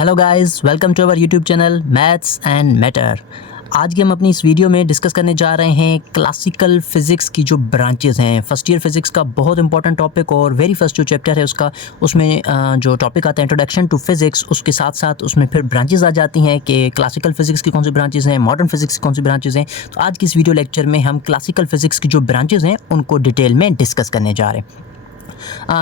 Hello guys, welcome to our YouTube channel maths and matter. आज की हम अपनी इस वीडियो में डिस्कस करने जा रहे हैं क्लासिकल फिज़िक्स की जो ब्रांचेस हैं। फर्स्ट ईयर फिज़िक्स का बहुत इंपॉर्टेंट टॉपिक और वेरी फर्स्ट जो चैप्टर है उसमें जो टॉपिक आता है इंट्रोडक्शन टू फिज़िक्स, उसके साथ साथ उसमें फिर ब्रांचेस आ जाती हैं कि क्लासिकल फिज़िक्स की कौन सी ब्रांचेस हैं, मॉडर्न फिज़िक्स की कौन सी ब्रांचेस हैं। तो आज की इस वीडियो लेक्चर में हम क्लासिकल फिज़िक्स की जो ब्रांचेस हैं उनको डिटेल में डिस्कस करने जा रहे हैं।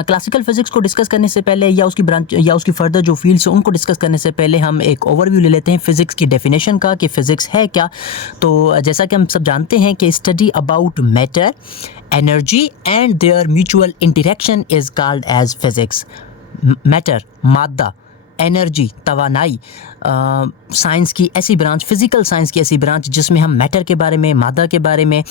क्लासिकल फिज़िक्स को डिस्कस करने से पहले या उसकी ब्रांच या उसकी फर्दर जो फील्ड्स हैं उनको डिस्कस करने से पहले हम एक ओवरव्यू ले लेते हैं फ़िज़िक्स की डेफिनेशन का कि फ़िज़िक्स है क्या। तो जैसा कि हम सब जानते हैं कि study about matter, energy and their mutual interaction is called as physics. Matter मादा, एनर्जी तवानाई, साइंस की ऐसी ब्रांच, फिज़िकल साइंस की ऐसी ब्रांच जिसमें हम मैटर के बारे में, मादा के बारे में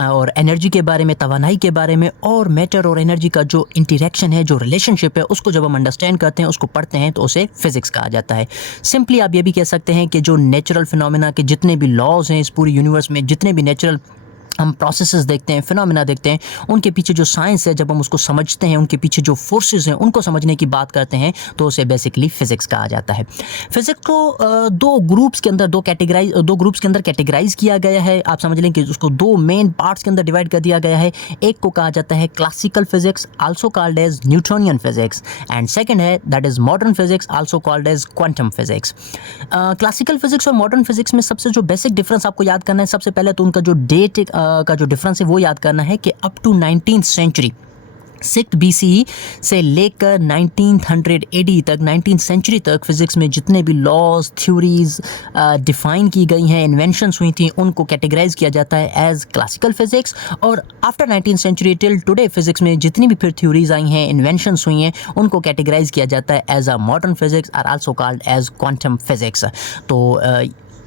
और एनर्जी के बारे में, तवानाई के बारे में और मैटर और एनर्जी का जो इंटरेक्शन है, जो रिलेशनशिप है, उसको जब हम अंडरस्टैंड करते हैं, उसको पढ़ते हैं तो उसे फिज़िक्स कहा जाता है। सिंपली आप ये भी कह सकते हैं कि जो नेचुरल फिनोमेना के जितने भी लॉज हैं इस पूरी यूनिवर्स में, जितने भी नेचुरल हम प्रोसेसेस देखते हैं, फिनोमेना देखते हैं, उनके पीछे जो साइंस है, जब हम उसको समझते हैं, उनके पीछे जो फोर्सेस हैं उनको समझने की बात करते हैं तो उसे बेसिकली फिज़िक्स कहा जाता है। फिज़िक्स को दो ग्रुप्स के अंदर कैटेगराइज किया गया है। आप समझ लें कि उसको दो मेन पार्ट्स के अंदर डिवाइड कर दिया गया है। एक को कहा जाता है classical physics, also called as Newtonian physics, and second है that is modern physics, also called as quantum physics. Classical physics और मॉडर्न फिज़िक्स में सबसे जो बेसिक डिफरेंस आपको याद करना है, सबसे पहले तो उनका जो डेट का जो डिफरेंस है वो याद करना है कि up to 19th century 6 BCE से लेकर 1900 AD तक, 19th सेंचुरी तक फिज़िक्स में जितने भी लॉज, थ्योरीज डिफ़ाइन की गई हैं, इन्वेंशंस हुई थी, उनको कैटेगराइज किया जाता है एज क्लासिकल फिज़िक्स। और after 19th century till today physics में जितनी भी फिर थ्योरीज आई हैं, इन्वेंशंस हुई हैं, उनको कैटेगराइज किया जाता है एज अ मॉडर्न फिज़िक्स और also called as quantum physics. तो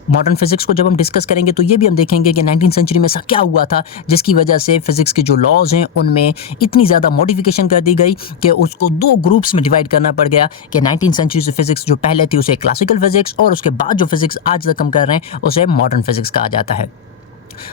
मॉडर्न फिज़िक्स को जब हम डिस्कस करेंगे तो ये भी हम देखेंगे कि 19th सेंचुरी में ऐसा क्या हुआ था जिसकी वजह से फ़िज़िक्स के जो लॉज हैं उनमें इतनी ज़्यादा मॉडिफिकेशन कर दी गई कि उसको दो ग्रुप्स में डिवाइड करना पड़ गया कि 19th सेंचुरी से फ़िज़िक्स जो पहले थी उसे क्लासिकल फ़िज़िक्स और उसके बाद जो फ़िज़िक्स आज तक हम कर रहे हैं उसे मॉडर्न फ़िज़िक्स कहा जाता है।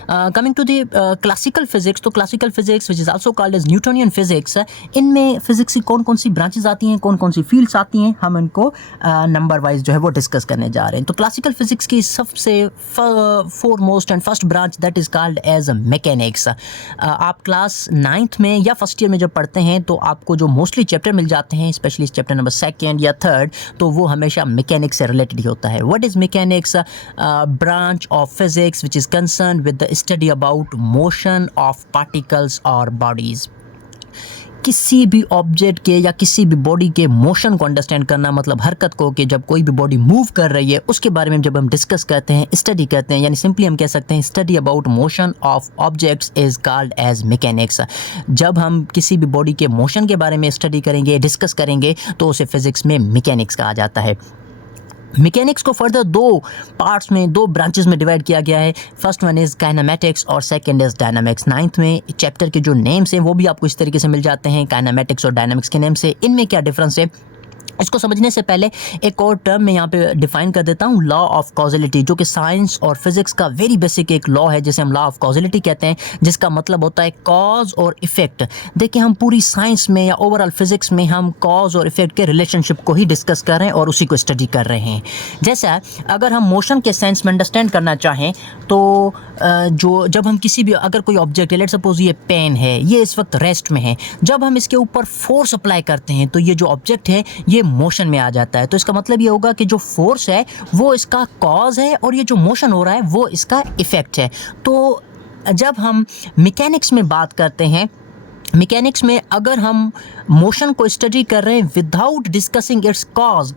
Coming to the classical physics, तो classical physics which is also called as Newtonian physics, इनमें फिज़िक्स की कौन कौन सी ब्रांचेस आती हैं, कौन कौन सी फील्ड्स आती हैं, हम इनको नंबर वाइज जो है वो डिस्कस करने जा रहे हैं। तो क्लासिकल फिज़िक्स की सबसे foremost and first branch that is called as mechanics. आप क्लास 9th में या फर्स्ट ईयर में जब पढ़ते हैं तो आपको जो मोस्टली चैप्टर मिल जाते हैं, स्पेशली चैप्टर नंबर 2nd या 3rd, तो वो हमेशा मैकेनिक्स से रिलेटेड ही होता है। What is mechanics? Branch of physics which is concern with the study about motion of particles or bodies। किसी भी ऑब्जेक्ट के या किसी भी बॉडी के मोशन को अंडरस्टैंड करना, मतलब हरकत को, कि जब कोई भी बॉडी मूव कर रही है उसके बारे में जब हम डिस्कस करते हैं, स्टडी करते हैं, यानी सिंपली हम कह सकते हैं study about motion of objects is called as mechanics. जब हम किसी भी बॉडी के मोशन के बारे में स्टडी करेंगे, डिस्कस करेंगे, तो उसे फिज़िक्स में मैकेनिक्स कहा जाता है। मैकेनिक्स को फर्दर दो पार्ट्स में, दो ब्रांचेस में डिवाइड किया गया है। फर्स्ट वन इज़ काइनेमैटिक्स और सेकंड इज़ डायनामिक्स। 9th में चैप्टर के जो नेम्स हैं वो भी आपको इस तरीके से मिल जाते हैं, काइनेमैटिक्स और डायनामिक्स के नेम से। इनमें क्या डिफरेंस है इसको समझने से पहले एक और टर्म मैं यहाँ पे डिफाइन कर देता हूँ, लॉ ऑफ कॉजलिटी, जो कि साइंस और फिज़िक्स का वेरी बेसिक एक लॉ है जिसे हम लॉ ऑफ कॉजलिटी कहते हैं, जिसका मतलब होता है कॉज और इफ़ेक्ट। देखिए, हम पूरी साइंस में या ओवरऑल फिज़िक्स में हम कॉज और इफ़ेक्ट के रिलेशनशिप को ही डिस्कस कर रहे हैं और उसी को स्टडी कर रहे हैं। जैसा अगर हम मोशन के सेंस में अंडरस्टैंड करना चाहें तो जब हम किसी भी, अगर कोई ऑब्जेक्ट है, लेट्स सपोज ये पेन है, ये इस वक्त रेस्ट में है, जब हम इसके ऊपर फोर्स अप्लाई करते हैं तो ये जो ऑब्जेक्ट है ये मोशन में आ जाता है। तो इसका मतलब ये होगा कि जो फोर्स है वो इसका कॉज है और ये जो मोशन हो रहा है वो इसका इफ़ेक्ट है। तो जब हम मैकेनिक्स में बात करते हैं, मैकेनिक्स में अगर हम मोशन को स्टडी कर रहे हैं without discussing it's cause,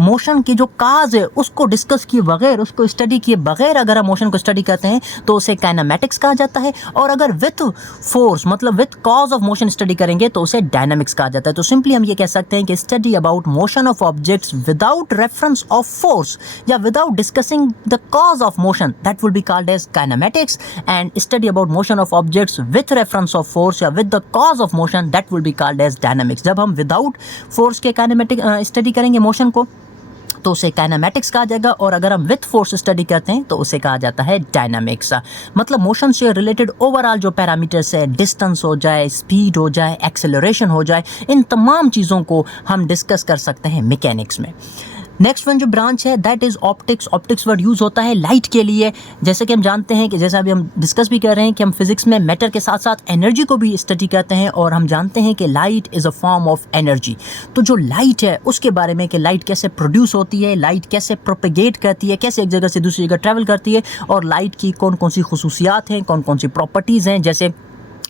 motion की जो काज है उसको डिस्कस किए बगैर, उसको स्टडी किए बगैर अगर हम मोशन को स्टडी करते हैं तो उसे काइनेमैटिक्स कहा जाता है। और अगर विथ फोर्स, मतलब with cause of motion study करेंगे तो उसे डायनामिक्स कहा जाता है। तो सिंपली हम ये कह सकते हैं कि study about motion of objects without reference of force या without discussing the cause of motion, that will be called as kinematics, and study about motion of objects with reference of force या with the cause of motion, that will be called as dynamics. जब हम without force के kinematic study करेंगे motion को तो उसे kinematics कहा जाएगा, और अगर हम विथ फोर्स स्टडी करते हैं तो उसे कहा जाता है डायनामिक्स। मतलब मोशन से रिलेटेड ओवरऑल जो पैरामीटर्स है, डिस्टेंस हो जाए, स्पीड हो जाए, एक्सेलरेशन हो जाए, इन तमाम चीज़ों को हम डिस्कस कर सकते हैं मैकेनिक्स में। नेक्स्ट वन जो ब्रांच है that is optics. Optics word use होता है लाइट के लिए। जैसे कि हम जानते हैं कि जैसा अभी हम डिस्कस भी कर रहे हैं कि हम फिजिक्स में मैटर के साथ साथ एनर्जी को भी स्टडी करते हैं, और हम जानते हैं कि light is a form of energy. तो जो लाइट है उसके बारे में कि लाइट कैसे प्रोड्यूस होती है, लाइट कैसे प्रोपेगेट करती है, कैसे एक जगह से दूसरी जगह ट्रैवल करती है, और लाइट की कौन कौन सी खुसूसियात हैं, कौन कौन सी प्रॉपर्टीज़ हैं। जैसे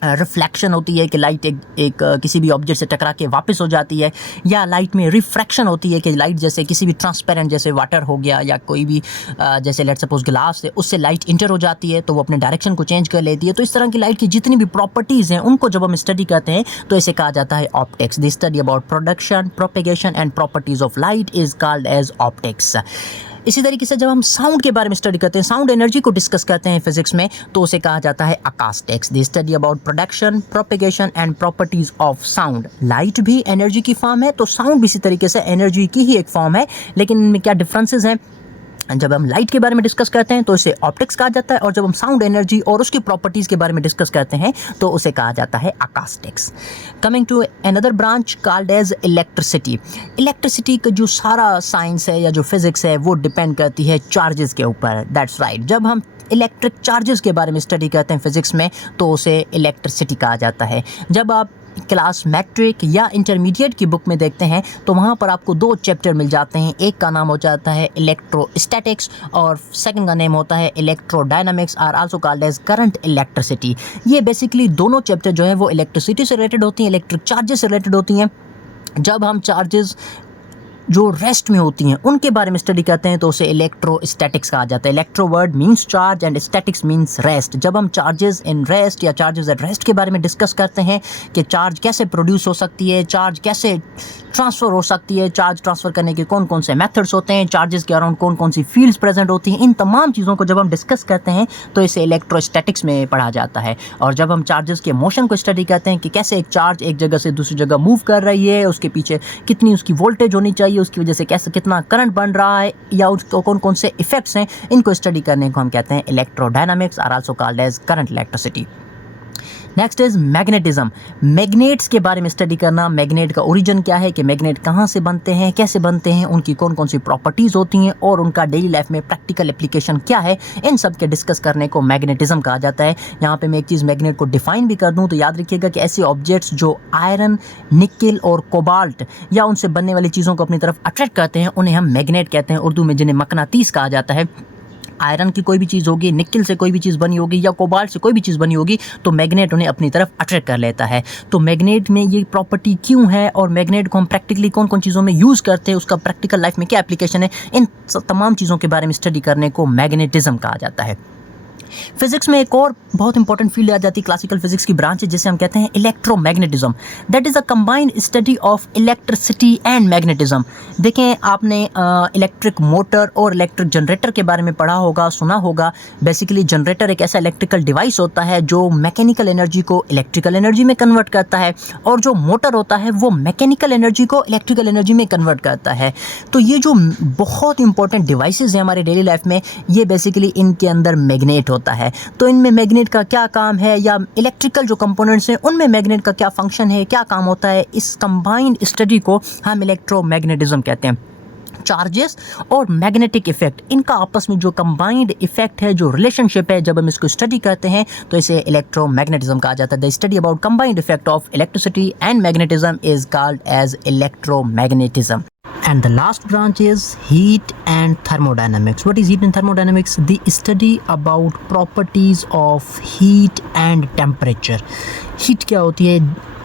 रिफ्लेक्शन होती है कि लाइट एक किसी भी ऑब्जेक्ट से टकरा के वापस हो जाती है, या लाइट में रिफ्रैक्शन होती है कि लाइट जैसे किसी भी ट्रांसपेरेंट जैसे वाटर हो गया या कोई भी जैसे लेट्स सपोज ग्लास है, उससे लाइट इंटर हो जाती है तो वो अपने डायरेक्शन को चेंज कर लेती है। तो इस तरह की लाइट की जितनी भी प्रॉपर्टीज़ हैं उनको जब हम स्टडी करते हैं तो इसे कहा जाता है optics. The study about production, propagation and properties of light is called as optics. इसी तरीके से जब हम साउंड के बारे में स्टडी करते हैं, साउंड एनर्जी को डिस्कस करते हैं फिजिक्स में, तो उसे कहा जाता है acoustics. The study about production, propagation and properties of sound. Light भी एनर्जी की फॉर्म है, तो साउंड भी इसी तरीके से एनर्जी की ही एक फॉर्म है, लेकिन इनमें क्या डिफरेंसेस हैं। जब हम लाइट के बारे में डिस्कस करते हैं तो इसे ऑप्टिक्स कहा जाता है, और जब हम साउंड एनर्जी और उसकी प्रॉपर्टीज़ के बारे में डिस्कस करते हैं तो उसे कहा जाता है acoustics. Coming to another branch called as electricity. Electricity का जो सारा साइंस है या जो फिजिक्स है वो डिपेंड करती है चार्जेस के ऊपर। That's right. जब हम इलेक्ट्रिक चार्जेस के बारे में स्टडी करते हैं फिजिक्स में तो उसे इलेक्ट्रिसिटी कहा जाता है। जब आप क्लास मैट्रिक या इंटरमीडिएट की बुक में देखते हैं तो वहाँ पर आपको 2 चैप्टर मिल जाते हैं। एक का नाम हो जाता है इलेक्ट्रोस्टैटिक्स और सेकंड का नेम होता है electrodynamics, or also called as current electricity. ये बेसिकली दोनों चैप्टर जो है वो इलेक्ट्रिसिटी से रिलेटेड होती हैं, इलेक्ट्रिक चार्जेस से रिलेटेड होती हैं। जब हम चार्जेस जो रेस्ट में होती हैं उनके बारे में स्टडी करते हैं तो उसे इलेक्ट्रोस्टैटिक्स कहा जाता है। Electro word means charge and statics means rest. जब हम चार्जेस इन रेस्ट या चार्जेस एट रेस्ट के बारे में डिस्कस करते हैं कि चार्ज कैसे प्रोड्यूस हो सकती है, चार्ज कैसे ट्रांसफ़र हो सकती है, चार्ज ट्रांसफ़र करने के कौन कौन से मेथड्स होते हैं, चार्जेस के अराउंड कौन कौन सी फील्ड्स प्रेजेंट होती हैं, इन तमाम चीज़ों को जब हम डिस्कस करते हैं तो इसे इलेक्ट्रोस्टैटिक्स में पढ़ा जाता है। और जब हम चार्जेस के मोशन को स्टडी करते हैं कि कैसे एक चार्ज एक जगह से दूसरी जगह मूव कर रही है, उसके पीछे कितनी उसकी वोल्टेज होनी चाहिए, उसकी वजह से कैसे कितना करंट बन रहा है, या उसको कौन कौन से इफेक्ट्स हैं, इनको स्टडी करने को हम कहते हैं electrodynamics, or also called as current electricity. Next is magnetism. Magnets के बारे में स्टडी करना, मैग्नेट का ओरिजिन क्या है, कि मैग्नेट कहाँ से बनते हैं, कैसे बनते हैं, उनकी कौन कौन सी प्रॉपर्टीज़ होती हैं और उनका डेली लाइफ में प्रैक्टिकल एप्लीकेशन क्या है, इन सब के डिस्कस करने को मैग्नेटिज्म कहा जाता है। यहाँ पे मैं एक चीज़ मैग्नेट को डिफाइन भी कर दूँ तो याद रखिएगा कि ऐसे ऑब्जेक्ट्स जो आयरन, निकल और कोबाल्ट या उनसे बनने वाली चीज़ों को अपनी तरफ अट्रैक्ट करते हैं उन्हें हम मैग्नेट कहते हैं, उर्दू में जिन्हें मकनातीस कहा जाता है। आयरन की कोई भी चीज़ होगी, निकल से कोई भी चीज़ बनी होगी या कोबाल्ट से कोई भी चीज़ बनी होगी तो मैग्नेट उन्हें अपनी तरफ अट्रैक्ट कर लेता है। तो मैग्नेट में ये प्रॉपर्टी क्यों है और मैग्नेट को हम प्रैक्टिकली कौन कौन चीज़ों में यूज़ करते हैं, उसका प्रैक्टिकल लाइफ में क्या एप्लीकेशन है, इन तमाम चीज़ों के बारे में स्टडी करने को मैग्नेटिज्म कहा जाता है। फिजिक्स में एक और बहुत इंपॉर्टेंट फील्ड आ जाती है, क्लासिकल फिजिक्स की ब्रांच है जिसे हम कहते हैं electromagnetism. That is a combined study of electricity and magnetism. देखें, आपने इलेक्ट्रिक मोटर और इलेक्ट्रिक जनरेटर के बारे में पढ़ा होगा, सुना होगा। बेसिकली जनरेटर एक ऐसा इलेक्ट्रिकल डिवाइस होता है जो मैकेनिकल एनर्जी को इलेक्ट्रिकल एनर्जी में कन्वर्ट करता है, और जो मोटर होता है वो मैकेनिकल एनर्जी को इलेक्ट्रिकल एनर्जी में कन्वर्ट करता है। तो ये जो बहुत इंपॉर्टेंट डिवाइसेस हैं हमारे डेली लाइफ में, ये बेसिकली इनके अंदर मैग्नेट होता है। तो इनमें मैग्नेट का क्या काम है, या इलेक्ट्रिकल जो कंपोनेंट्स हैं उनमें मैग्नेट का क्या फंक्शन है, क्या काम होता है, इस कंबाइंड स्टडी को हम इलेक्ट्रोमैग्नेटिज्म कहते हैं। चार्जेस और मैग्नेटिक इफेक्ट, इनका आपस में जो कंबाइंड इफेक्ट है, जो रिलेशनशिप है, जब हम इसको स्टडी करते हैं तो इसे इलेक्ट्रोमैग्नेटिज्म कहा जाता है। The study about combined effect of electricity and magnetism is called as electromagnetism. And the last branch is heat and thermodynamics. What is heat and thermodynamics? The study about properties of heat and temperature. Heat क्या होती है?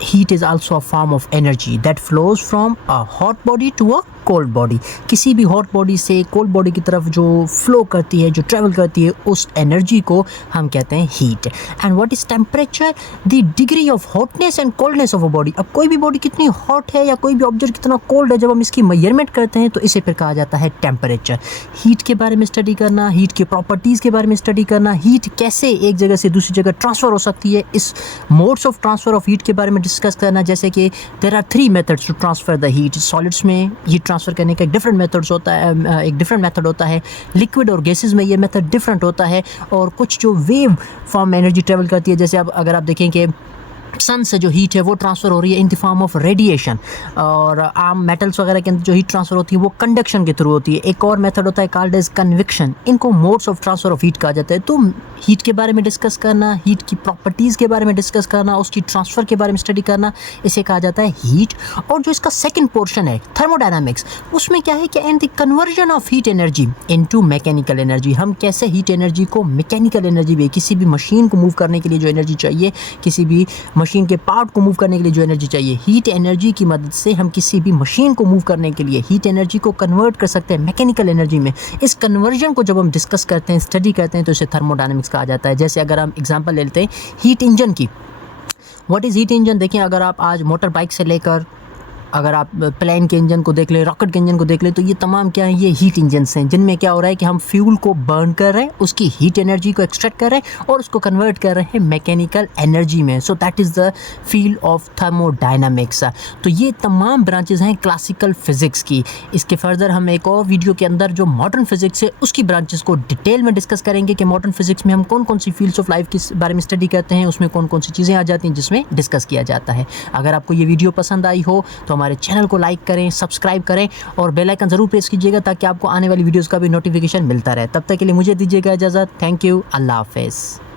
Heat is also a form of energy that flows from a hot body to a cold body. किसी भी hot body से cold body की तरफ जो flow करती है, जो ट्रैवल करती है, उस एनर्जी को हम कहते हैं heat. And what is temperature? The degree of hotness and coldness of a body. अब कोई भी बॉडी कितनी हॉट है या कोई भी ऑब्जेक्ट कितना कोल्ड है, जब हम इसकी मेजरमेंट करते हैं तो इसे फिर कहा जाता है टेम्परेचर। हीट के बारे में स्टडी करना, हीट की प्रॉपर्टीज़ के बारे में स्टडी करना, हीट कैसे एक जगह से दूसरी जगह ट्रांसफ़र हो सकती है, इस modes of transfer of heat के बारे में डिस्कस करना। जैसे कि there are 3 methods to transfer the heat. Solids में हीट ट्रांसफ़र करने का एक डिफरेंट मेथड्स होता है, एक डिफरेंट मेथड होता है। लिक्विड और गैसेस में ये मेथड डिफरेंट होता है। और कुछ जो वेव फॉर्म में एनर्जी ट्रेवल करती है, जैसे अब अगर आप देखें कि सन से जो हीट है वो ट्रांसफ़र हो रही है in the form of radiation, और आम मेटल्स वगैरह के अंदर जो हीट ट्रांसफ़र होती है वो कंडक्शन के थ्रू होती है। एक और मेथड होता है कॉल्ड एज कन्विक्शन। इनको modes of transfer of heat कहा जाता है। तो हीट के बारे में डिस्कस करना, हीट की प्रॉपर्टीज़ के बारे में डिस्कस करना, उसकी ट्रांसफ़र के बारे में स्टडी करना, इसे कहा जाता है हीट। और जो इसका सेकेंड पोर्शन है थर्मोडायनामिक्स, उसमें क्या है कि and the conversion of heat energy into mechanical energy. हम कैसे हीट एनर्जी को मैकेनिकल एनर्जी में, किसी भी मशीन को मूव करने के लिए जो एनर्जी चाहिए, किसी भी मशीन के पार्ट को मूव करने के लिए जो एनर्जी चाहिए, हीट एनर्जी की मदद से हम किसी भी मशीन को मूव करने के लिए हीट एनर्जी को कन्वर्ट कर सकते हैं मैकेनिकल एनर्जी में। इस कन्वर्जन को जब हम डिस्कस करते हैं, स्टडी करते हैं, तो इसे थर्मोडायनामिक्स कहा जाता है। जैसे अगर हम एग्जांपल ले लेते हैं हीट इंजन की। What is heat engine? देखिए, अगर आप आज मोटर बाइक से लेकर अगर आप प्लेन के इंजन को देख लें, रॉकेट के इंजन को देख लें, तो ये तमाम क्या हैं, ये हीट इंजन्स हैं, जिनमें क्या हो रहा है कि हम फ्यूल को बर्न कर रहे हैं, उसकी हीट एनर्जी को एक्सट्रैक्ट कर रहे हैं और उसको कन्वर्ट कर रहे हैं मैकेनिकल एनर्जी में। So that is the field of thermodynamics. तो ये तमाम ब्रांचेज हैं क्लासिकल फिज़िक्स की। इसके फर्दर हम एक और वीडियो के अंदर जो मॉडर्न फिज़िक्स है उसकी ब्रांचेस को डिटेल में डिस्कस करेंगे कि मॉडर्न फिज़िक्स में हम कौन कौन सी फील्ड्स ऑफ लाइफ के बारे में स्टडी करते हैं, उसमें कौन कौन सी चीज़ें आ जाती हैं जिसमें डिस्कस किया जाता है। अगर आपको ये वीडियो पसंद आई हो तो हमारे चैनल को लाइक करें, सब्सक्राइब करें और बेल आइकन ज़रूर प्रेस कीजिएगा ताकि आपको आने वाली वीडियोस का भी नोटिफिकेशन मिलता रहे। तब तक के लिए मुझे दीजिएगा इजाज़त। Thank you. अल्लाह हाफ़िज़।